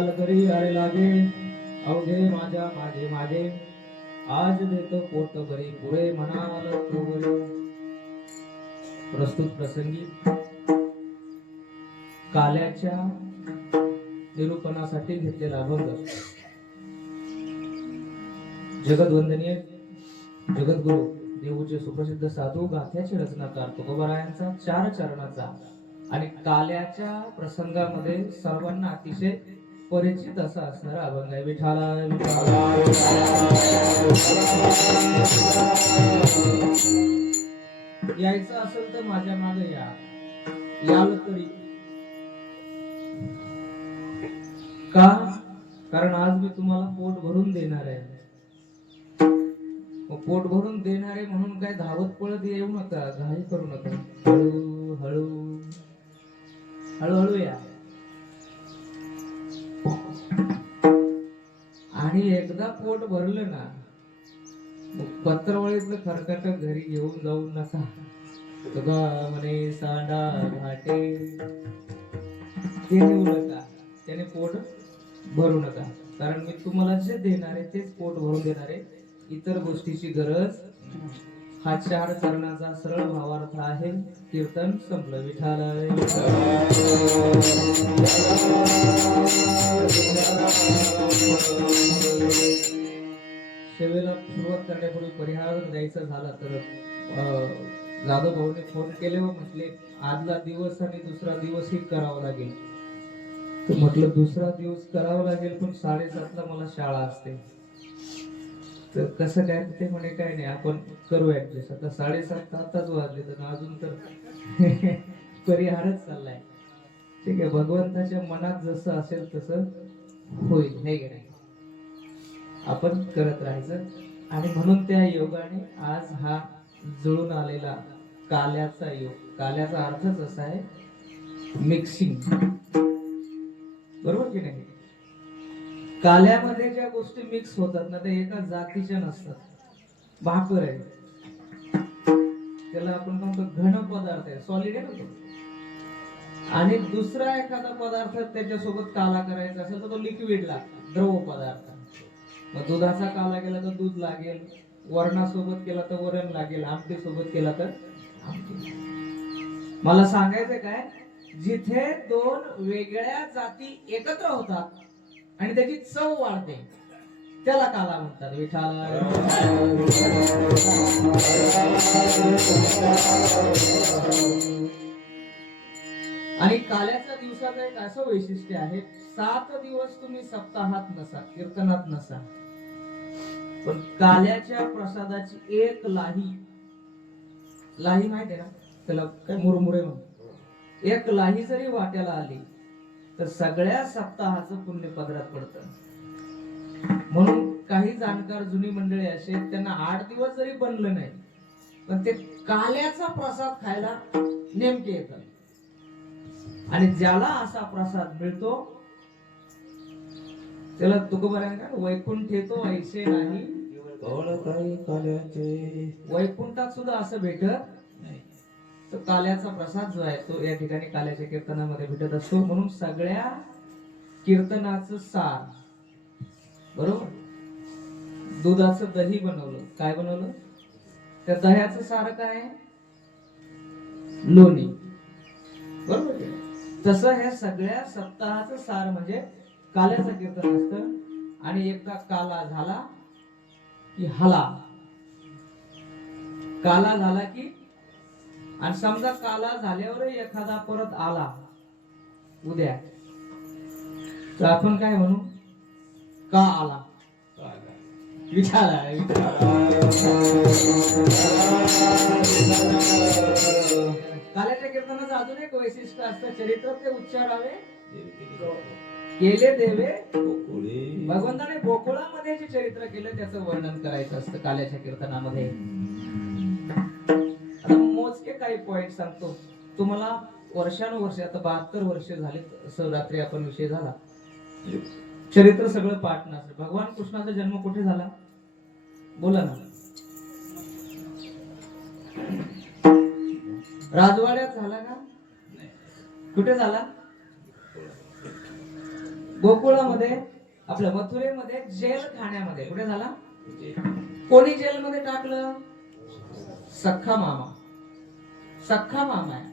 तरी अरे लागे अवघे माझ्या माझे माझे आज देतो पोट बरी पुढे म्हणाल तो बरी. प्रस्तुत प्रसंगी काल्याच्या निरूपणासाठी घेतलेला अभंग जगदवंदनीय जगद्गुरु देऊचे सुप्रसिद्ध साधू गाथ्याचे रचनाकार तुकोबारायांचा 4 चरणाचा आणि काल्याच्या प्रसंगामध्ये सर्वांना अतिशय परिचित असा असणारा अभंग आहे. विठाला यायचं असेल तर माझ्या मागे याल तरी. का? कारण आज मी तुम्हाला पोट भरून देणार आहे. पोट भरून देणार आहे म्हणून काय धावत पळत येऊ नका, घाई करू नका. हळू हळू हळूहळू या. आणि एकदा पोट भरलं ना पत्रवळीतलं खरकट घरी घेऊन जाऊ नका. तुका म्हणे सांडा घाटे ते नेऊ नका, त्याने पोट भरू नका. कारण मी तुम्हाला जे देणार आहे तेच पोट भरून देणार आहे. इतर गोष्टीची गरज. हा 4 चरणाचा सरळ भावार्थ आहे. कीर्तन संपलं. विठाला सेवेला सुरुवात करण्यापूर्वी परिहार द्यायचा झाला तर जाधव भाऊने फोन केले व म्हटले आजला दिवस आणि दुसरा दिवसही करावा लागेल. तर म्हटलं दुसरा दिवस करावा लागेल पण 7:30 ला मला शाळा असते. तर कसं काय? ते म्हणे काय नाही आपण करू ऍडजस्ट. आता 7:30 आताच वाजले तर अजून तर परिहारच चाललाय. ठीक आहे, भगवंताच्या मनात जसं असेल तसं होईल. नाही का? आपण करत राहायचं. आणि म्हणून त्या योगाने आज हा जुळून आलेला काल्याचा योग. काल्याचा अर्थच असा आहे मिक्सिंग. बरोबर की नाही? काल्यामध्ये ज्या गोष्टी मिक्स होतात ना त्या एका जातीच्या नसतात. भाकर आहे, त्याला आपण म्हणतो घन पदार्थ आहे, सॉलिड आहे ना. आणि दुसरा एखादा पदार्थ त्याच्यासोबत काला करायचा असेल तर तो लिक्विड लागतो, द्रव पदार्थ. मग दुधाचा काला केला तर दूध लागेल, वरणासोबत केला तर वरण लागेल, आमटी सोबत केला तर आमटी. मला सांगायचं काय, जिथे 2 वेगळ्या जाती एकत्र होतात आणि त्याची चव वाढते त्याला काला म्हणतात. विठाला आणि काल्याच्या दिवसाचं एक असं वैशिष्ट्य आहे, 7 दिवस तुम्ही सप्ताहात नसा, कीर्तनात नसा, पण काल्याच्या प्रसादाची एक लाही माहिती आहे ना, त्याला काय मुरमुरे म्हणतो, एक लाही जरी वाट्याला आली तर सगळ्या सप्ताहाचं पुण्य पदरात पडतं. म्हणून काही जाणकार जुनी मंडळी असे त्यांना 8 दिवस जरी बनलं नाही पण ते काल्याचा प्रसाद खायला नेमके येतात. आणि ज्याला असा प्रसाद मिळतो त्याला तुकोबारांना वैकुंठ येतो ऐसे नाही वैकुंठात सुद्धा असं भेटत नाही. तो काल्याचा प्रसाद जो आहे तो या ठिकाणी काल्याच्या कीर्तनामध्ये भेटत असतो. म्हणून सगळ्या कीर्तनाचं सार, बरोबर, दुधाचं दही बनवलं. काय बनवलं? त्या दह्याचं सार काय? लोणी. बरोबर. तसं ह्या सगळ्या सप्ताहाचं सार म्हणजे काल्याचं कीर्तन असतं. आणि एकदा काला झाला की हला, काला झाला की, आणि समजा काला झाल्यावर एखादा परत आला उद्या तर आपण काय म्हणू? का आला? विचारा. काल्याच्या कीर्तनाचं अजून एक वैशिष्ट्य असतं, चरित्र ते उच्चारावे केले देवे. भगवंताने गोकुळामध्ये जे चरित्र केलं त्याचं वर्णन करायचं असतं काल्याच्या कीर्तनामध्ये. आता मोजके काही पॉइंट सांगतो तुम्हाला. वर्षानुवर्ष, आता 72 वर्ष झाले असं रात्री आपण विषय झाला, चरित्र सगळं पाठ नसेल. भगवान कृष्णाचा जन्म कुठे झाला? बोला ना. राजवाड्यात झाला का? कुठे झाला? गोकुळामध्ये आपल्या मथुरेमध्ये जेल खाण्यामध्ये कुठे झाला? कोणी जेलमध्ये टाकलं? सख्खा मामा. सख्खा मामा आहे.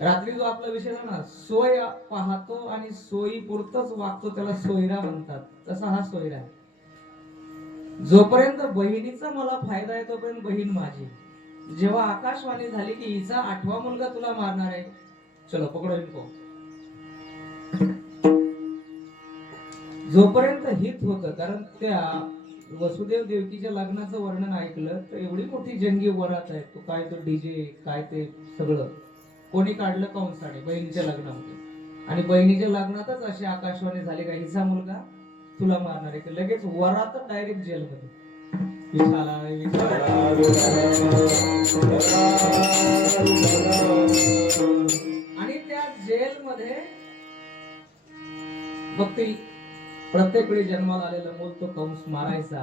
रात्री जो आपला विषय झाला ना, सोय पाहतो आणि सोयी पुरतच वागतो, त्याला सोयरा म्हणतात. तसा हा सोयरा आहे. जोपर्यंत बहिणीचा मला फायदा आहे तोपर्यंत बहीण माझी. जेव्हा आकाशवाणी झाली की हिचा 8वा मुलगा तुला मारणार आहे, चलो पकडो इनको, जोपर्यंत हित होतं. कारण त्या वसुदेव देवकीच्या लग्नाचं वर्णन ऐकलं तर एवढी मोठी जंगी वरात आहे. तो काय तो डीजे काय ते सगळं कोणी काढलं? कंसाने बहिणीच्या लग्नामध्ये. आणि बहिणीच्या लग्नातच अशी आकाशवाणी झाली का हिचा मुलगा तुला मारणार आहे, लगेच वरात डायरेक्ट जेलमध्ये. आणि त्या जेलमध्ये बघतील प्रत्येक वेळी जन्माला आलेला मूल तो कंस मारायचा.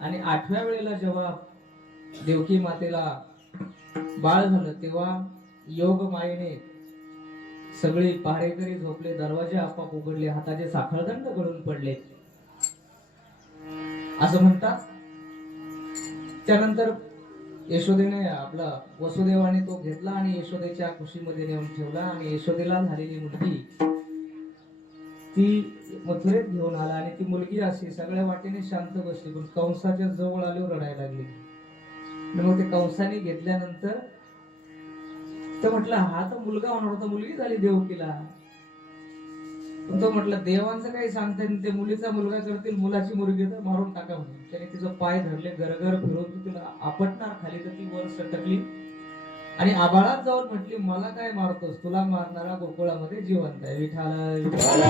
आणि 8व्या वेळेला जेव्हा देवकी मातेला बाळ झालं तेव्हा योग मायेने सगळी पहारेकरी झोपले, दरवाजे आपोआप उघडले, हाताचे साखळदंड गळून पडले असं म्हणतात. त्यानंतर यशोदेने आपला वसुदेवाने तो घेतला आणि यशोदेच्या कुशीमध्ये नेऊन ठेवला. आणि यशोदेला झालेली मुलगी ती मथुरेत घेऊन आला. आणि ती मुलगी अशी सगळ्या वाटेने शांत बसली, पण कंसाच्या जवळ आल्यावर रडायला लागली. मग ते कंसाने घेतल्यानंतर तो म्हटलं हा तर मुलगा होणार होता, मुलगी झाली देवकीला. पण तो म्हटलं देवांचं काही सांगता येईल, ते मुलीचा मुलगा करतील, मुलाची मुलगी तर मारून टाका म्हणून. त्याने तिचं पाय धरले, गरगर फिरवून तिला आपटणार खाली, तर ती वर सटकली आणि आबाळात जाऊन म्हटली मला काय मारतोस, तुला मारणारा गोकुळामध्ये जिवंत आहे. विठाला.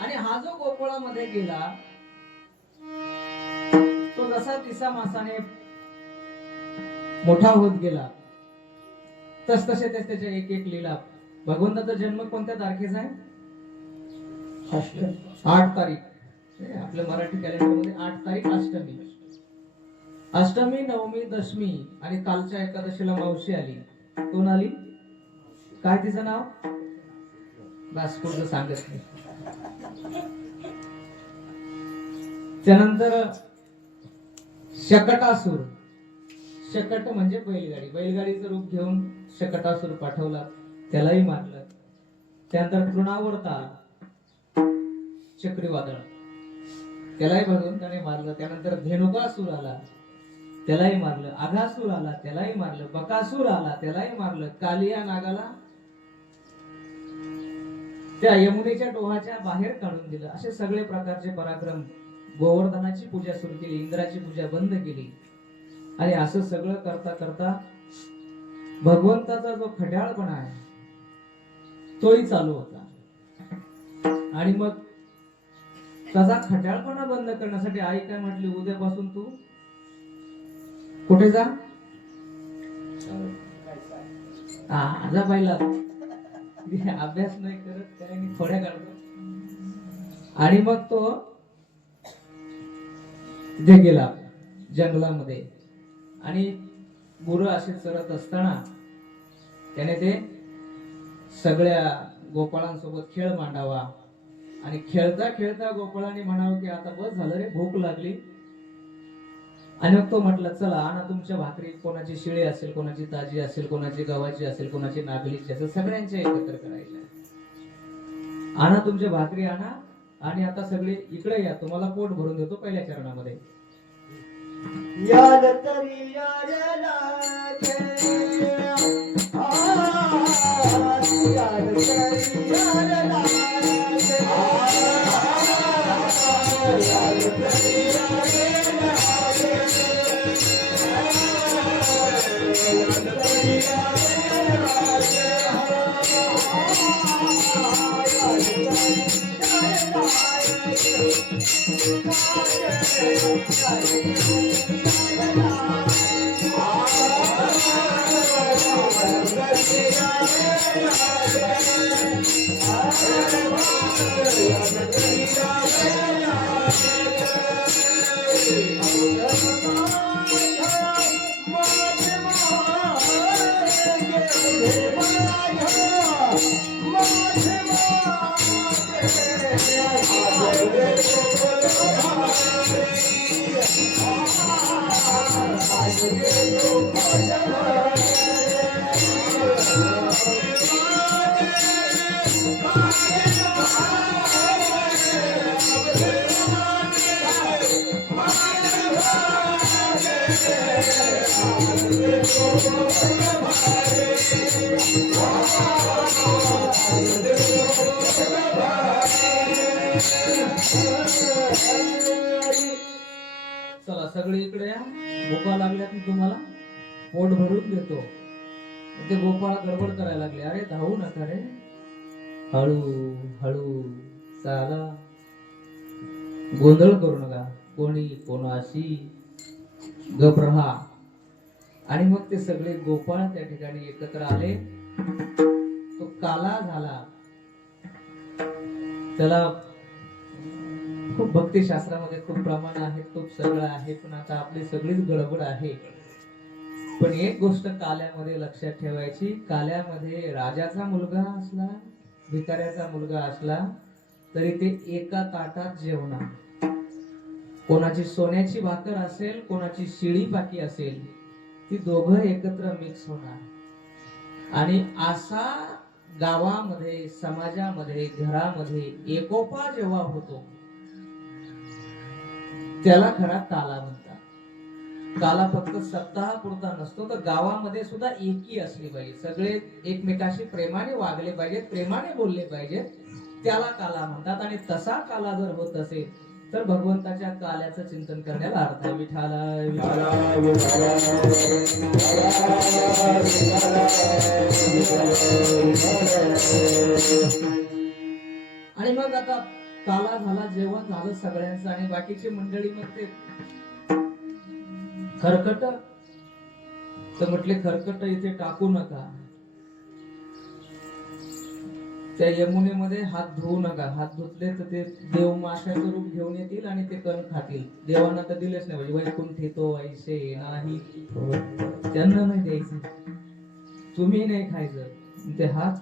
आणि हा जो गोकुळामध्ये गेला तो जसा तिसा मासाने मोठा होत गेला तस तसे त्याच्या एक एक लीला. भगवंताचा जन्म कोणत्या तारखेचा आहे? 8 तारीख. आपल्या मराठी कॅलेंडर मध्ये 8 तारीख अष्टमी. अष्टमी, नवमी, दशमी आणि कालच्या एकादशीला मावशी आली. कोण आली? काय तिचं नाव? बस कोण सांगत नाही. त्यानंतर शकटासूर. शकट म्हणजे बैलगाडी. बैलगाडीचं रूप घेऊन शकटासूर पाठवला, त्यालाही मारलं. त्यानंतर तृणावर्ता चक्रीवादळ, त्यालाही भगवंताने मारलं. त्यानंतर धेनुकासूर आला, त्यालाही मारलं. आघासूर आला, त्यालाही मारलं. बकासूर आला, त्यालाही मारलं. कालिया नागाला त्या यमुनेच्या डोहाच्या बाहेर काढून दिलं. असे सगळे प्रकारचे पराक्रम. गोवर्धनाची पूजा सुरू केली, इंद्राची पूजा बंद केली. आणि असं सगळं करता करता भगवंताचा जो खट्याळपणा आहे तोही चालू होता. आणि मग त्याचा खट्याळपणा बंद करण्यासाठी आई काय म्हटली, उद्यापासून तू कुठे जा? जा बाईला. अभ्यास नाही करत, त्याने थोड्या काढतो. आणि मग तो तिथे गेला जंगलामध्ये. आणि गुरु असे चरत असताना त्याने ते सगळ्या गोपाळांसोबत खेळ मांडावा. आणि खेळता खेळता गोपाळांनी म्हणावं की आता बस झालं रे, भूक लागली. आणि मग तो म्हटला चला आणा तुमच्या भाकरी, कोणाची शिळी असेल, कोणाची ताजी असेल, कोणाची गव्हाची असेल, कोणाची नागलीची असेल, सगळ्यांच्या एकत्र करायच्या. आणा तुमच्या भाकरी आणा आणि आता सगळे इकडे या, तुम्हाला पोट भरून देतो पहिल्या चरणामध्ये. याद तरी याद लागे, याद तरी याद लागे, याद तरी याद लागे, याद तरी याद चला सगळे इकडे या. भोका लागल्या की तुम्हाला पोट भरून देतो. ते गोपाळा गडबड करायला लागले. अरे धावू नका रे, हळू हळू चाला, गोंधळ करू नका, कोणी कोणाशी गप राहा. आणि मग ते सगळे गोपाळ त्या ठिकाणी एकत्र आले. तो काला झाला. त्याला खूप भक्तिशास्त्रामध्ये खूप प्रमाण आहे, खूप सगळं आहे, पण आता आपली सगळीच गडबड आहे. पण एक गोष्ट काल्यामध्ये लक्षात ठेवायची, काल्यामध्ये राजाचा मुलगा असला, भिकाऱ्याचा मुलगा असला तरी ते एका ताटात जेवणार. कोणाची सोन्याची भाकर असेल, कोणाची शिळी पाकी असेल, ती दोघं एकत्र मिक्स होणार. आणि असा गावामध्ये, समाजामध्ये, घरामध्ये एकोपा जेव्हा होतो त्याला खरा काला म्हणतात. काला फक्त सप्ताहापुरता नसतो, तर गावामध्ये सुद्धा एकी असली पाहिजे. सगळे एकमेकाशी प्रेमाने वागले पाहिजेत, प्रेमाने बोलले पाहिजेत, त्याला काला म्हणतात. आणि तसा काला जर होत असेल तर भगवंताच्या काल्याचं चिंतन करण्याला अर्थ आहे. विठाला आणि मग आता काला झाला, जेवण झालं सगळ्यांचं, आणि बाकीची मंडळी मग ते खरकट, तर म्हटले खरकट इथे टाकू नका, त्या यमुनेमध्ये हात धुवू नका. हात धुतले तर ते देव माशाचं रूप घेऊन येतील आणि ते कण खातील. देवांना तर दिलेच नाही पाहिजे. वैकुंठी तो ऐसे नाही, त्यांना नाही द्यायचं, तुम्ही नाही खायचं. ते हात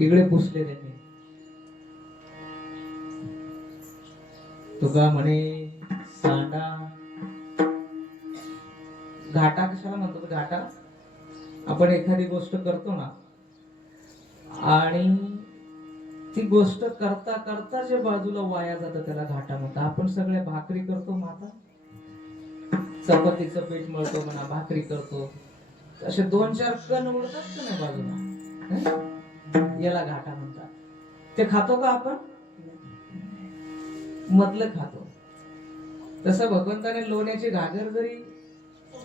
इकडे पुसले त्यांनी. तुका म्हणे सांडा. घाटा कशाला म्हणतो? घाटा, आपण एखादी गोष्ट करतो ना, आणि ती गोष्ट करता करता जे बाजूला वाया जातं त्याला घाटा म्हणतात. आपण सगळे भाकरी करतो माता, चपातीचं पीठ मळतो म्हणा, भाकरी करतो, असे 2-4 कण उडतात का नाही बाजूला, याला घाटा म्हणतात. ते खातो का आपण? मधलं खातो. तसं भगवंताने लोण्याची घागर जरी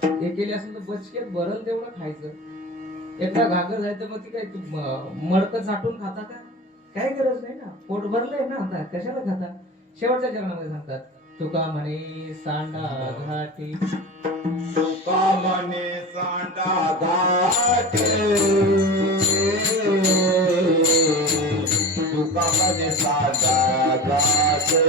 हे केली असेल तर बचकेत भरल तेवढं खायचं. एकदा घागर जायचं मग ती काय मडकं चाटून खाता का? काही गरज नाही ना, पोट भरलंय ना, आता कशाला खाता? शेवटच्या चरणामध्ये सांगतात, तुका म्हणे सांडा घाटी, तुका म्हणे सांडा घाटे, तुका म्हणे सांडा घाटे,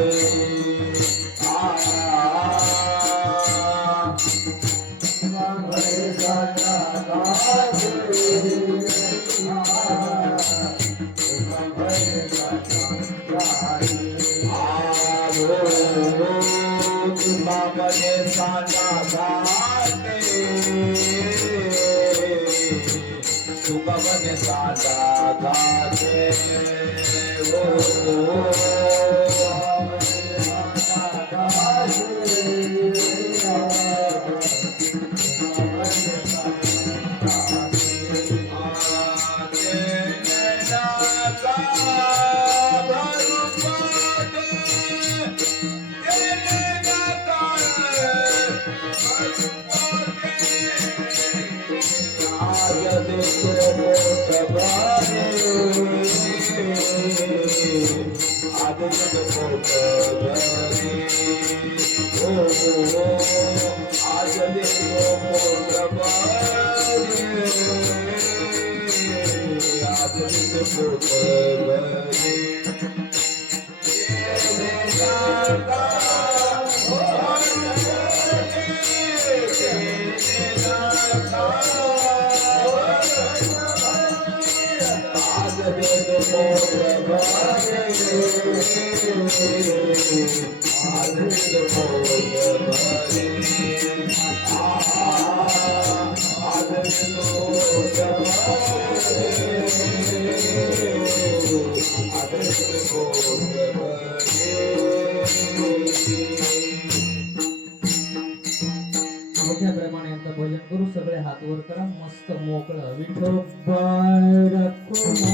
मोठ्या प्रेमाने यांचं भजन करू. सगळे हात वर करा. मस्त मोकळं विठोबाय रखुमा.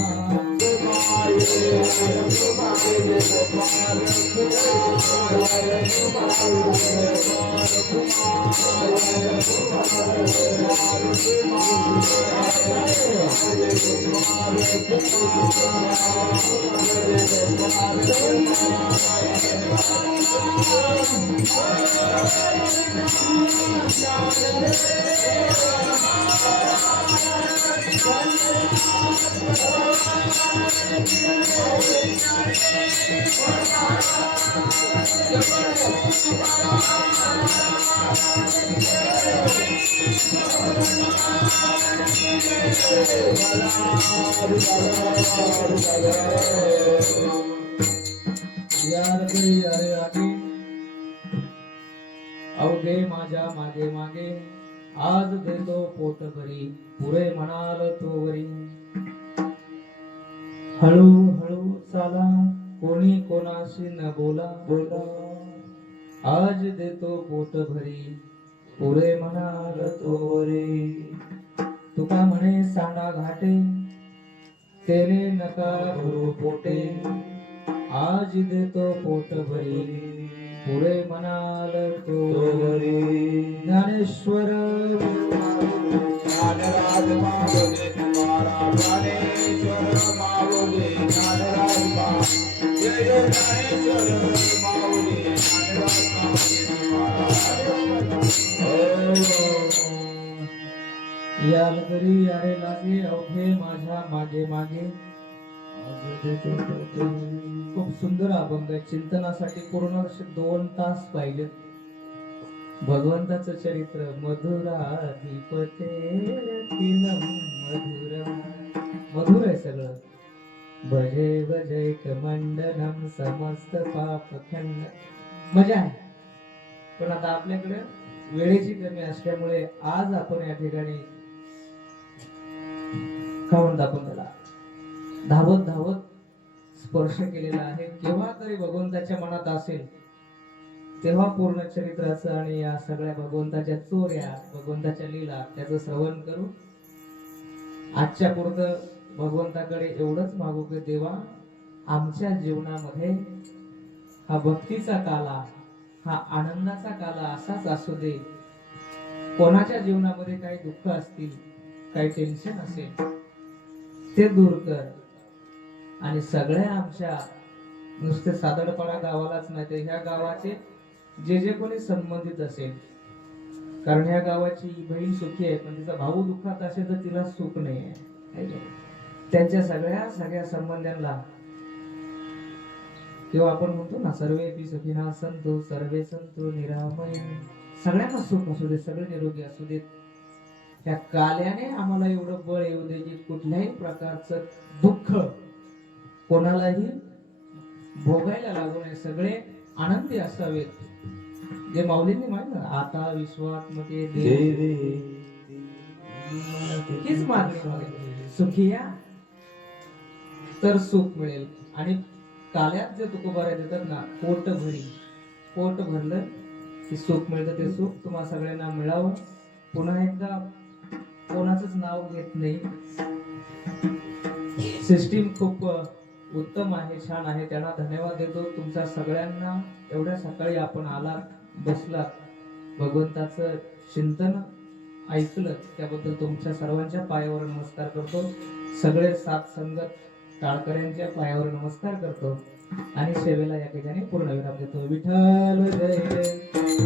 अरे आगे अवघे माझ्या मागे मागे आज देतो पोट भरी पुरे म्हणाल तोवरी. हळू हळू चाला कोणी कोणाशी न बोला बोला आज देतो पोट भरी पुरे म्हणाल तोवरी. तुका म्हणे सांडा घाटे तेने नका भरू पोटे आज देतो पोट भरी पुरे म्हणाल तोवरी. ज्ञानेश्वर ज्ञानराज माऊली तुकाराम ज्ञानेश्वर माऊली ज्ञानराज माऊली जय जय ज्ञानेश्वर माऊली ज्ञानराज माऊली तुकाराम. याल घरी यारे लागे अवघे माझ्या मागे मागे. खूप सुंदर अभंग आहे. चिंतनासाठी पूर्ण असे 2 तास पाहिले. भगवंताचं चरित्र मधुराधिपते मधुर मधुर आहे सगळं. भजे भजैक मंडनम समस्त पाप खंड. मजा आहे. पण आता आपल्याकडे वेळेची कमी असल्यामुळे आज आपण या ठिकाणी काय म्हणतो आपण त्याला धावत धावत स्पर्श केलेला आहे. केव्हा तरी भगवंताच्या मनात असेल तेव्हा पूर्ण चरित्राचं आणि या सगळ्या भगवंताच्या चोऱ्या भगवंताच्या लीला त्याचं श्रवण करू. आजच्या पुरतं भगवंताकडे एवढंच मागू की देवा आमच्या जीवनामध्ये हा भक्तीचा काला हा आनंदाचा काला असाच असू दे. कोणाच्या जीवनामध्ये काही दुःख असतील काही टेन्शन असेल ते दूर कर. आणि सगळ्या आमच्या नुसते सादडपणा गावालाच नाही तर ह्या गावाचे जे जे कोणी संबंधित असेल, कारण ह्या गावाची बहीण सुखी आहे पण तिचा भाऊ दुःखात असेल तर तिला सुख नाही आहे. त्यांच्या सगळ्या संबंधांना किंवा आपण म्हणतो ना सर्वे सुखिनः सन्तु सर्वे सन्तु निरामय. सगळ्यांना सुख असू दे सगळे निरोगी असू देत. त्या काल्याने आम्हाला एवढं बळ येऊ दे की कुठल्याही प्रकारचं दुःख कोणालाही भोगायला लागू नये. सगळे आनंदी असावेत. जे माऊलींनी म्हटलं आता विश्वात्मके देवे हीच मागणी सुखिया तर सुख मिळेल. आणि काल्यात जे तुकोबाऱ्या देतात ना पोट भरलं की सुख मिळतं. ते सुख तुम्हा सगळ्यांना मिळावं. पुन्हा एकदा कोणाचंच नाव घेत नाही. सिस्टीम खूप उत्तम आहे छान आहे त्यांना धन्यवाद देतो. तुमच्या सगळ्यांना एवढ्या सकाळी आपण आलात बसलात भगवंताचं चिंतन ऐकलं त्याबद्दल तुमच्या सर्वांच्या पायावर नमस्कार करतो. सगळे साथ संगत टाळकऱ्यांच्या पायावर नमस्कार करतो आणि सेवेला या ठिकाणी पूर्ण विराम देतो. विठ्ठल जय.